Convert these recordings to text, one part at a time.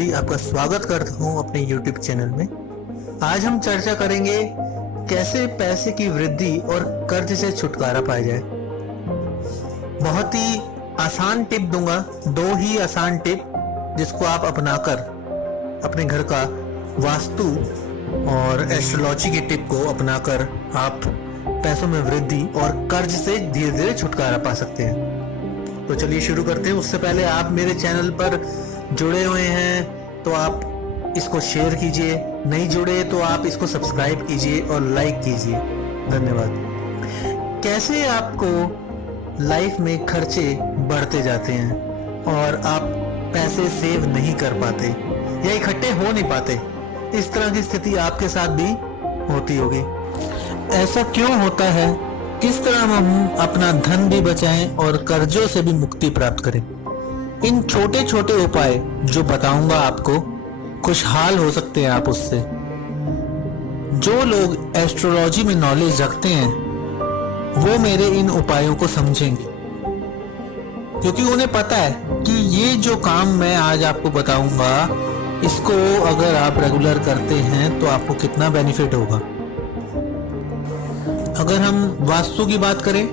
गांधी आपका स्वागत करता हूं अपने YouTube चैनल में। आज हम चर्चा करेंगे कैसे पैसे की वृद्धि और कर्ज से छुटकारा पाया जाए। बहुत ही आसान टिप दूंगा, दो ही आसान टिप जिसको आप अपनाकर अपने घर का वास्तु और एस्ट्रोलॉजी की टिप को अपनाकर आप पैसों में वृद्धि और कर्ज से धीरे धीरे छुटकारा पा सकते हैं। तो चलिए शुरू करते हैं। उससे पहले आप मेरे चैनल पर जुड़े हुए हैं तो आप इसको शेयर कीजिए, नहीं जुड़े तो आप इसको सब्सक्राइब कीजिए और लाइक कीजिए। धन्यवाद। कैसे आपको लाइफ में खर्चे बढ़ते जाते हैं और आप पैसे सेव नहीं कर पाते या इकट्ठे हो नहीं पाते, इस तरह की स्थिति आपके साथ भी होती होगी। ऐसा क्यों होता है? किस तरह हम अपना धन भी बचाएं और कर्जों से भी मुक्ति प्राप्त करें? इन छोटे छोटे उपाय जो बताऊंगा आपको, खुशहाल हो सकते हैं आप उससे। जो लोग एस्ट्रोलॉजी में नॉलेज रखते हैं वो मेरे इन उपायों को समझेंगे, क्योंकि उन्हें पता है कि ये जो काम मैं आज आपको बताऊंगा, इसको अगर आप रेगुलर करते हैं तो आपको कितना बेनिफिट होगा। अगर हम वास्तु की बात करें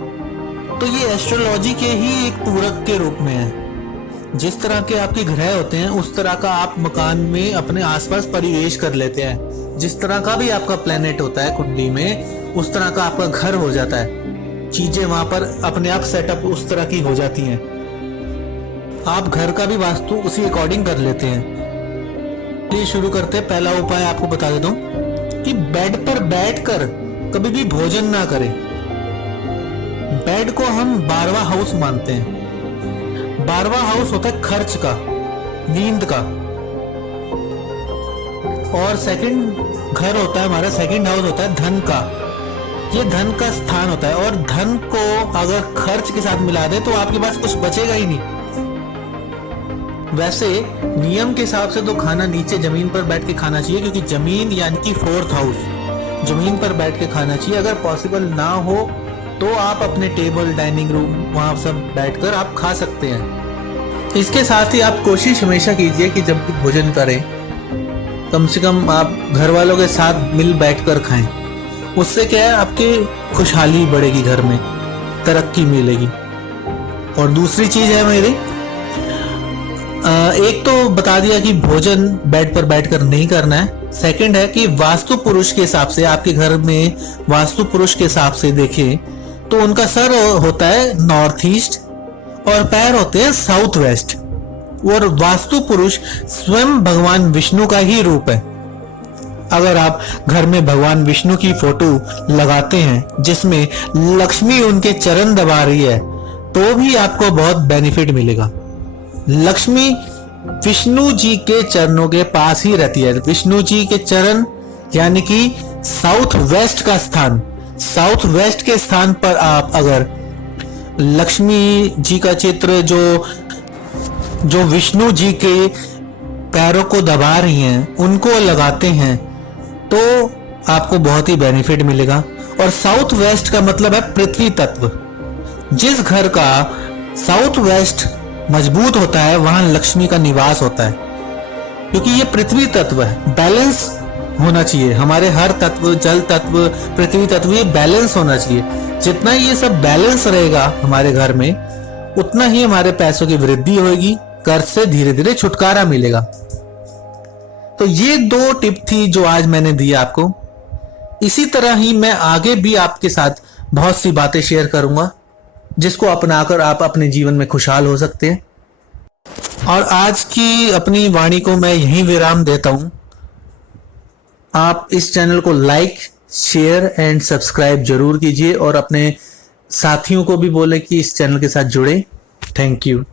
तो ये एस्ट्रोलॉजी के ही एक पूरक के रूप में है। जिस तरह के आपके ग्रह होते हैं उस तरह का आप मकान में अपने आसपास परिवेश कर लेते हैं। जिस तरह का भी आपका प्लेनेट होता है कुंडली में, उस तरह का आपका घर हो जाता है। चीजें वहां पर अपने आप सेटअप उस तरह की हो जाती हैं। आप घर का भी वास्तु उसी अकॉर्डिंग कर लेते हैं। तो शुरू करते हैं। पहला उपाय आपको बता देता हूं कि बेड पर बैठकर कभी भी भोजन ना करें। बेड को हम 12वां हाउस मानते हैं। 12वां हाउस होता है खर्च का, नींद का। और सेकंड घर होता है हमारा, सेकंड हाउस होता है धन का। ये धन का स्थान होता है और धन को अगर खर्च के साथ मिला दे तो आपके पास कुछ बचेगा ही नहीं। वैसे नियम के हिसाब से तो खाना नीचे जमीन पर बैठ के खाना चाहिए, क्योंकि जमीन यानी कि 4th हाउस, जमीन पर बैठ के खाना चाहिए। अगर पॉसिबल ना हो तो आप अपने टेबल, डाइनिंग रूम, वहां सब बैठकर आप खा सकते हैं। इसके साथ ही आप कोशिश हमेशा कीजिए कि जब भी भोजन करें कम से कम आप घर वालों के साथ मिल बैठकर खाएं। उससे क्या है, आपकी खुशहाली बढ़ेगी, घर में तरक्की मिलेगी। और दूसरी चीज है मेरी, एक तो बता दिया कि भोजन बेड पर बैठकर नहीं करना है। सेकंड है कि वास्तु पुरुष के हिसाब से, आपके घर में वास्तु पुरुष के हिसाब से देखें तो उनका सर होता है नॉर्थ ईस्ट और पैर होते हैं साउथ वेस्ट। और वास्तु पुरुष स्वयं भगवान विष्णु का ही रूप है। अगर आप घर में भगवान विष्णु की फोटो लगाते हैं जिसमें लक्ष्मी उनके चरण दबा रही है तो भी आपको बहुत बेनिफिट मिलेगा। लक्ष्मी विष्णु जी के चरणों के पास ही रहती है। विष्णु जी के चरण यानी कि साउथ वेस्ट का स्थान, साउथ वेस्ट के स्थान पर आप अगर लक्ष्मी जी का चित्र जो विष्णु जी के पैरों को दबा रही हैं उनको लगाते हैं तो आपको बहुत ही बेनिफिट मिलेगा। और साउथ वेस्ट का मतलब है पृथ्वी तत्व। जिस घर का साउथ वेस्ट मजबूत होता है वहां लक्ष्मी का निवास होता है, क्योंकि ये पृथ्वी तत्व है। बैलेंस होना चाहिए हमारे हर तत्व, जल तत्व, पृथ्वी तत्व, ये बैलेंस होना चाहिए। जितना ये सब बैलेंस रहेगा हमारे घर में उतना ही हमारे पैसों की वृद्धि होगी, कर्ज से धीरे धीरे छुटकारा मिलेगा। तो ये दो टिप थी जो आज मैंने दी आपको। इसी तरह ही मैं आगे भी आपके साथ बहुत सी बातें शेयर करूंगा जिसको अपनाकर आप अपने जीवन में खुशहाल हो सकते हैं। और आज की अपनी वाणी को मैं यहीं विराम देता हूं। आप इस चैनल को लाइक, शेयर एंड सब्सक्राइब जरूर कीजिए और अपने साथियों को भी बोले कि इस चैनल के साथ जुड़े। Thank you.